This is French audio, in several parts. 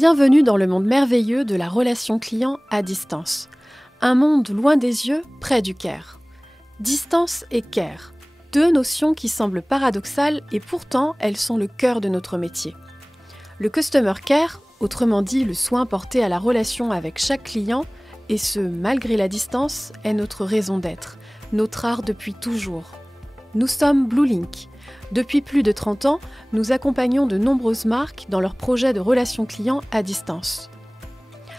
Bienvenue dans le monde merveilleux de la relation client à distance. Un monde loin des yeux, près du cœur. Distance et care, deux notions qui semblent paradoxales et pourtant elles sont le cœur de notre métier. Le customer care, autrement dit le soin porté à la relation avec chaque client, et ce malgré la distance, est notre raison d'être, notre art depuis toujours. Nous sommes Bluelink. Depuis plus de 30 ans, nous accompagnons de nombreuses marques dans leurs projets de relations clients à distance.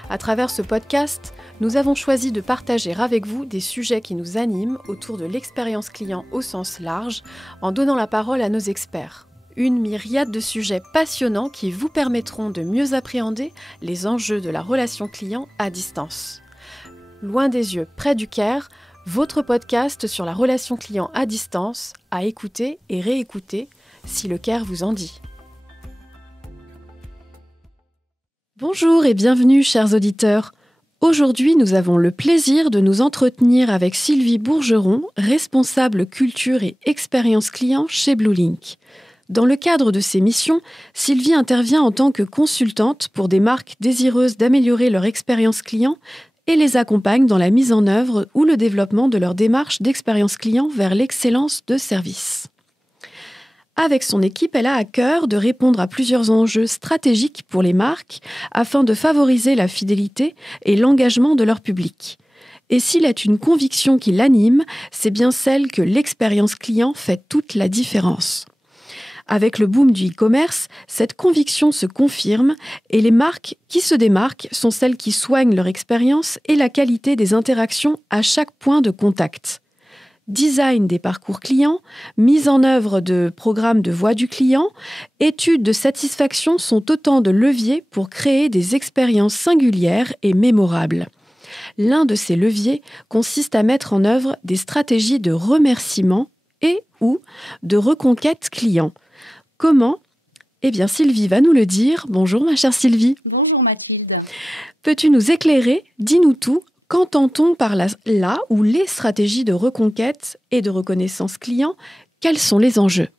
À travers ce podcast, nous avons choisi de partager avec vous des sujets qui nous animent autour de l'expérience client au sens large, en donnant la parole à nos experts. Une myriade de sujets passionnants qui vous permettront de mieux appréhender les enjeux de la relation client à distance. Loin des yeux, près du cœur, votre podcast sur la relation client à distance, à écouter et réécouter si le cœur vous en dit. Bonjour et bienvenue chers auditeurs. Aujourd'hui, nous avons le plaisir de nous entretenir avec Sylvie Bourgeron, responsable culture et expérience client chez Bluelink. Dans le cadre de ses missions, Sylvie intervient en tant que consultante pour des marques désireuses d'améliorer leur expérience client et les accompagne dans la mise en œuvre ou le développement de leur démarche d'expérience client vers l'excellence de service. Avec son équipe, elle a à cœur de répondre à plusieurs enjeux stratégiques pour les marques afin de favoriser la fidélité et l'engagement de leur public. Et s'il est une conviction qui l'anime, c'est bien celle que l'expérience client fait toute la différence. Avec le boom du e-commerce, cette conviction se confirme et les marques qui se démarquent sont celles qui soignent leur expérience et la qualité des interactions à chaque point de contact. Design des parcours clients, mise en œuvre de programmes de voix du client, études de satisfaction sont autant de leviers pour créer des expériences singulières et mémorables. L'un de ces leviers consiste à mettre en œuvre des stratégies de remerciement et ou de reconquête client. Comment ? Eh bien, Sylvie va nous le dire. Bonjour, ma chère Sylvie. Bonjour, Mathilde. Peux-tu nous éclairer ? Dis-nous tout. Qu'entend-on par la ou les stratégies de reconquête et de reconnaissance client ? Quels sont les enjeux ?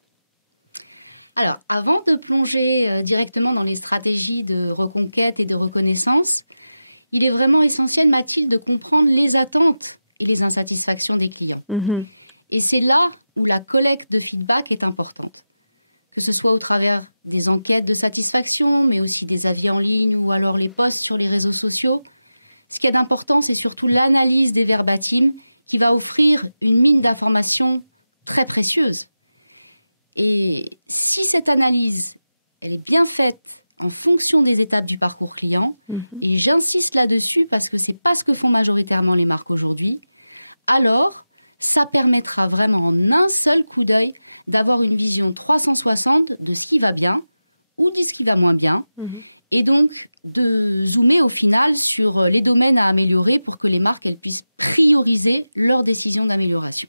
Alors, avant de plonger directement dans les stratégies de reconquête et de reconnaissance, il est vraiment essentiel, Mathilde, de comprendre les attentes et les insatisfactions des clients. Et c'est là où la collecte de feedback est importante. Que ce soit au travers des enquêtes de satisfaction, mais aussi des avis en ligne ou alors les posts sur les réseaux sociaux. Ce qui est d'important, c'est surtout l'analyse des verbatims qui va offrir une mine d'informations très précieuse. Et si cette analyse, elle est bien faite en fonction des étapes du parcours client, et j'insiste là-dessus parce que c'est pas ce que font majoritairement les marques aujourd'hui, alors ça permettra vraiment en un seul coup d'œil d'avoir une vision 360 de ce qui va bien ou de ce qui va moins bien, et donc de zoomer au final sur les domaines à améliorer pour que les marques elles puissent prioriser leurs décisions d'amélioration.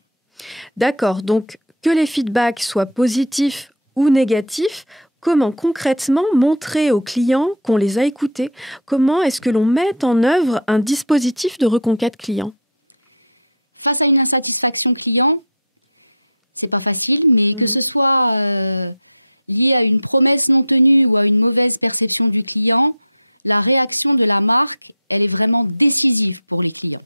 D'accord, donc que les feedbacks soient positifs ou négatifs, comment concrètement montrer aux clients qu'on les a écoutés ? Comment est-ce que l'on met en œuvre un dispositif de reconquête client ? Face à une insatisfaction client, c'est pas facile, mais que ce soit lié à une promesse non tenue ou à une mauvaise perception du client, la réaction de la marque, elle est vraiment décisive pour les clients.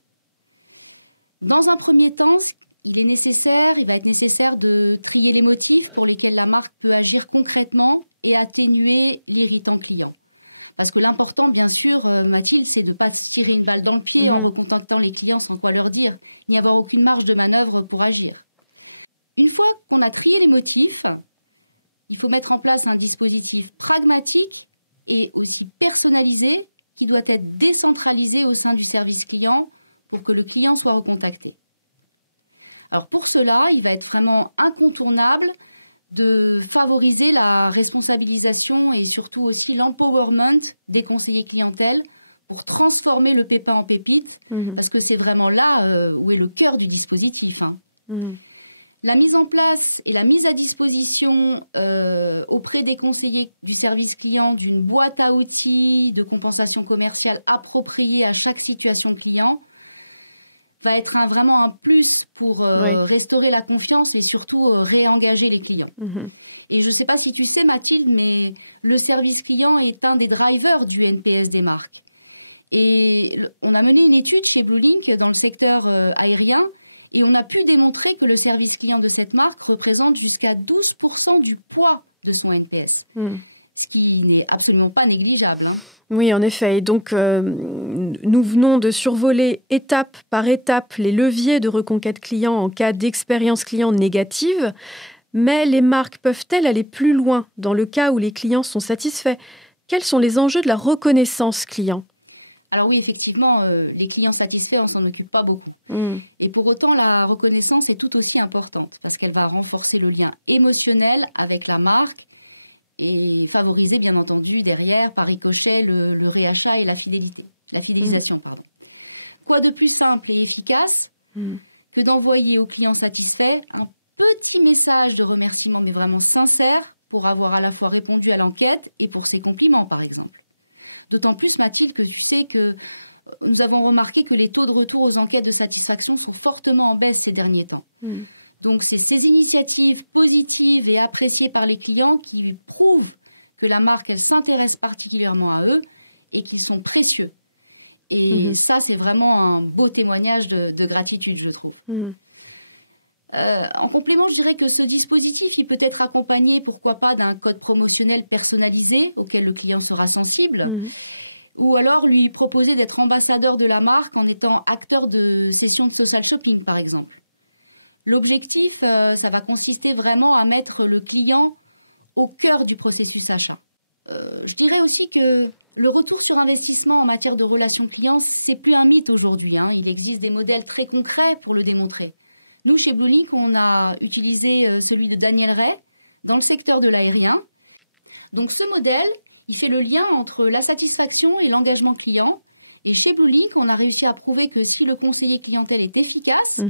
Dans un premier temps, il va être nécessaire de trier les motifs pour lesquels la marque peut agir concrètement et atténuer l'irritant client. Parce que l'important, bien sûr, Mathilde, c'est de ne pas se tirer une balle dans le pied en recontactant les clients sans quoi leur dire, n'y avoir aucune marge de manœuvre pour agir. Une fois qu'on a trié les motifs, il faut mettre en place un dispositif pragmatique et aussi personnalisé qui doit être décentralisé au sein du service client pour que le client soit recontacté. Alors pour cela, il va être vraiment incontournable de favoriser la responsabilisation et surtout aussi l'empowerment des conseillers clientèle pour transformer le pépin en pépite, parce que c'est vraiment là où est le cœur du dispositif. La mise en place et la mise à disposition auprès des conseillers du service client d'une boîte à outils de compensation commerciale appropriée à chaque situation client va être vraiment un plus pour restaurer la confiance et surtout réengager les clients. Et je ne sais pas si tu sais, Mathilde, mais le service client est un des drivers du NPS des marques. Et on a mené une étude chez Bluelink dans le secteur aérien et on a pu démontrer que le service client de cette marque représente jusqu'à 12% du poids de son NPS. Ce qui n'est absolument pas négligeable, hein. Oui, en effet. Et donc, nous venons de survoler étape par étape les leviers de reconquête client en cas d'expérience client négative. Mais les marques peuvent-elles aller plus loin dans le cas où les clients sont satisfaits ? Quels sont les enjeux de la reconnaissance client ? Alors oui, effectivement, les clients satisfaits, on ne s'en occupe pas beaucoup. Et pour autant, la reconnaissance est tout aussi importante parce qu'elle va renforcer le lien émotionnel avec la marque et favoriser, bien entendu, derrière, par ricochet, le réachat et la fidélisation. Quoi de plus simple et efficace que d'envoyer au client satisfait un petit message de remerciement, mais vraiment sincère, pour avoir à la fois répondu à l'enquête et pour ses compliments, par exemple. D'autant plus, Mathilde, que tu sais que nous avons remarqué que les taux de retour aux enquêtes de satisfaction sont fortement en baisse ces derniers temps. Donc, c'est ces initiatives positives et appréciées par les clients qui prouvent que la marque, elle s'intéresse particulièrement à eux et qu'ils sont précieux. Et ça, c'est vraiment un beau témoignage de gratitude, je trouve. En complément, je dirais que ce dispositif, il peut être accompagné, pourquoi pas, d'un code promotionnel personnalisé auquel le client sera sensible. Ou alors lui proposer d'être ambassadeur de la marque en étant acteur de sessions de social shopping, par exemple. L'objectif, ça va consister vraiment à mettre le client au cœur du processus achat. Je dirais aussi que le retour sur investissement en matière de relations clients, c'est plus un mythe aujourd'hui, hein. Il existe des modèles très concrets pour le démontrer. Nous, chez Bluelink, on a utilisé celui de Daniel Ray dans le secteur de l'aérien. Donc ce modèle, il fait le lien entre la satisfaction et l'engagement client. Et chez Bluelink, on a réussi à prouver que si le conseiller clientèle est efficace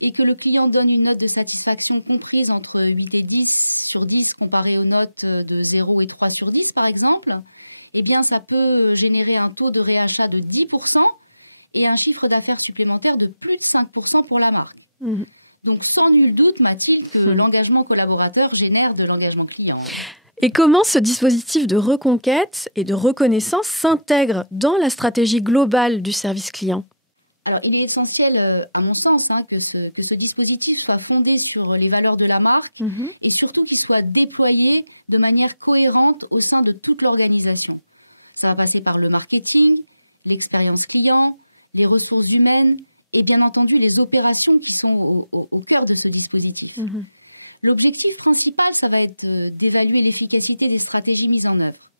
et que le client donne une note de satisfaction comprise entre 8 et 10 sur 10 comparée aux notes de 0 et 3 sur 10, par exemple, eh bien, ça peut générer un taux de réachat de 10% et un chiffre d'affaires supplémentaire de plus de 5% pour la marque. Donc, sans nul doute, Mathilde, que l'engagement collaborateur génère de l'engagement client. Et comment ce dispositif de reconquête et de reconnaissance s'intègre dans la stratégie globale du service client ? Alors, il est essentiel, à mon sens, que ce dispositif soit fondé sur les valeurs de la marque et surtout qu'il soit déployé de manière cohérente au sein de toute l'organisation. Ça va passer par le marketing, l'expérience client, les ressources humaines et bien entendu les opérations qui sont au cœur de ce dispositif. L'objectif principal, ça va être d'évaluer l'efficacité des stratégies mises en œuvre.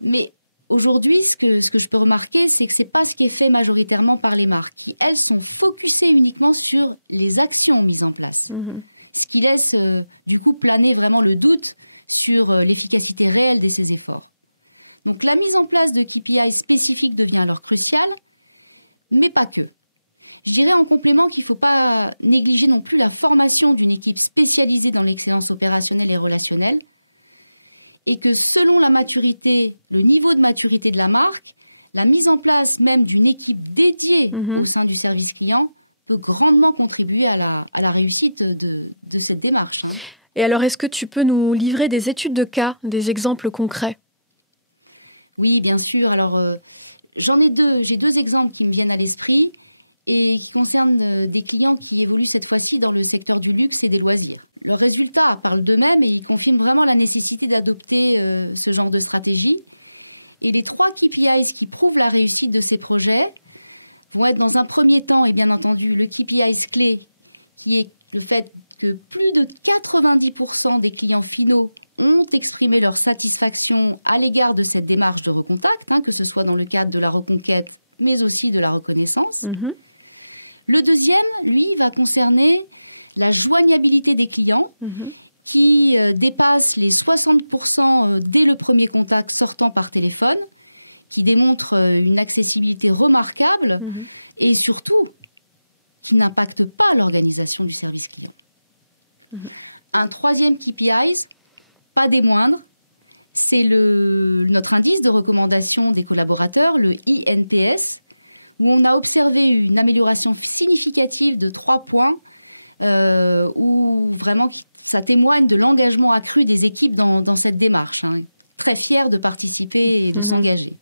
Mais aujourd'hui, ce que je peux remarquer, c'est que ce n'est pas ce qui est fait majoritairement par les marques, qui, elles, sont focusées uniquement sur les actions mises en place. Ce qui laisse, du coup, planer vraiment le doute sur l'efficacité réelle de ces efforts. Donc, la mise en place de KPI spécifiques devient alors cruciale, mais pas que. Je dirais en complément qu'il ne faut pas négliger non plus la formation d'une équipe spécialisée dans l'excellence opérationnelle et relationnelle, et que selon la maturité, le niveau de maturité de la marque, la mise en place même d'une équipe dédiée au sein du service client peut grandement contribuer à la réussite de cette démarche. Et alors, est-ce que tu peux nous livrer des études de cas, des exemples concrets ? Oui, bien sûr. Alors, j'ai deux exemples qui me viennent à l'esprit et qui concernent des clients qui évoluent cette fois-ci dans le secteur du luxe et des loisirs. Leurs résultats parlent d'eux-mêmes et ils confirment vraiment la nécessité d'adopter ce genre de stratégie. Et les 3 KPIs qui prouvent la réussite de ces projets vont être dans un premier temps, et bien entendu, le KPI clé, qui est le fait que plus de 90% des clients finaux ont exprimé leur satisfaction à l'égard de cette démarche de recontact, que ce soit dans le cadre de la reconquête, mais aussi de la reconnaissance. Le deuxième, lui, va concerner la joignabilité des clients qui dépasse les 60% dès le premier contact sortant par téléphone, qui démontre une accessibilité remarquable et surtout qui n'impacte pas l'organisation du service client. Un troisième KPI, pas des moindres, c'est notre indice de recommandation des collaborateurs, le INPS, où on a observé une amélioration significative de 3 points, où vraiment ça témoigne de l'engagement accru des équipes dans cette démarche. Très fiers de participer et de s'engager.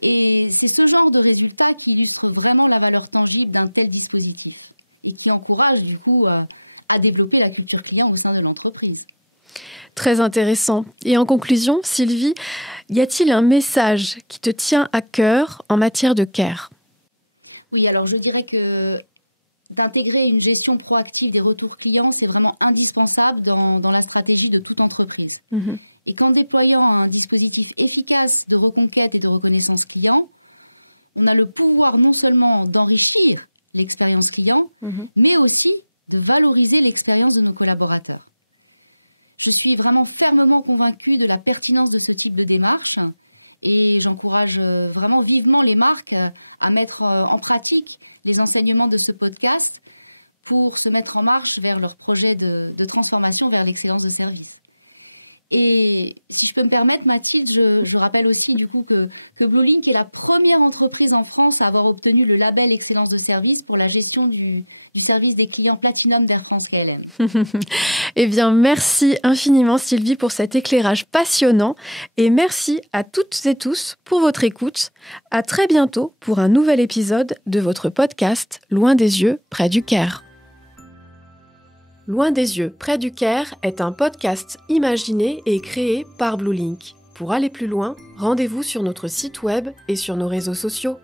Et c'est ce genre de résultat qui illustre vraiment la valeur tangible d'un tel dispositif et qui encourage du coup à développer la culture client au sein de l'entreprise. Très intéressant. Et en conclusion, Sylvie, y a-t-il un message qui te tient à cœur en matière de care ? Oui, alors je dirais que d'intégrer une gestion proactive des retours clients, c'est vraiment indispensable dans la stratégie de toute entreprise. Et qu'en déployant un dispositif efficace de reconquête et de reconnaissance client, on a le pouvoir non seulement d'enrichir l'expérience client, mais aussi de valoriser l'expérience de nos collaborateurs. Je suis vraiment fermement convaincue de la pertinence de ce type de démarche et j'encourage vraiment vivement les marques à mettre en pratique les enseignements de ce podcast pour se mettre en marche vers leur projet de transformation vers l'excellence de service. Et si je peux me permettre, Mathilde, je rappelle aussi du coup que Bluelink est la première entreprise en France à avoir obtenu le label Excellence de service pour la gestion du service des clients Platinum d'Air France KLM. Eh bien, merci infiniment Sylvie pour cet éclairage passionnant et merci à toutes et tous pour votre écoute. À très bientôt pour un nouvel épisode de votre podcast Loin des yeux, près du Caire. Loin des yeux, près du Caire est un podcast imaginé et créé par Bluelink. Pour aller plus loin, rendez-vous sur notre site web et sur nos réseaux sociaux.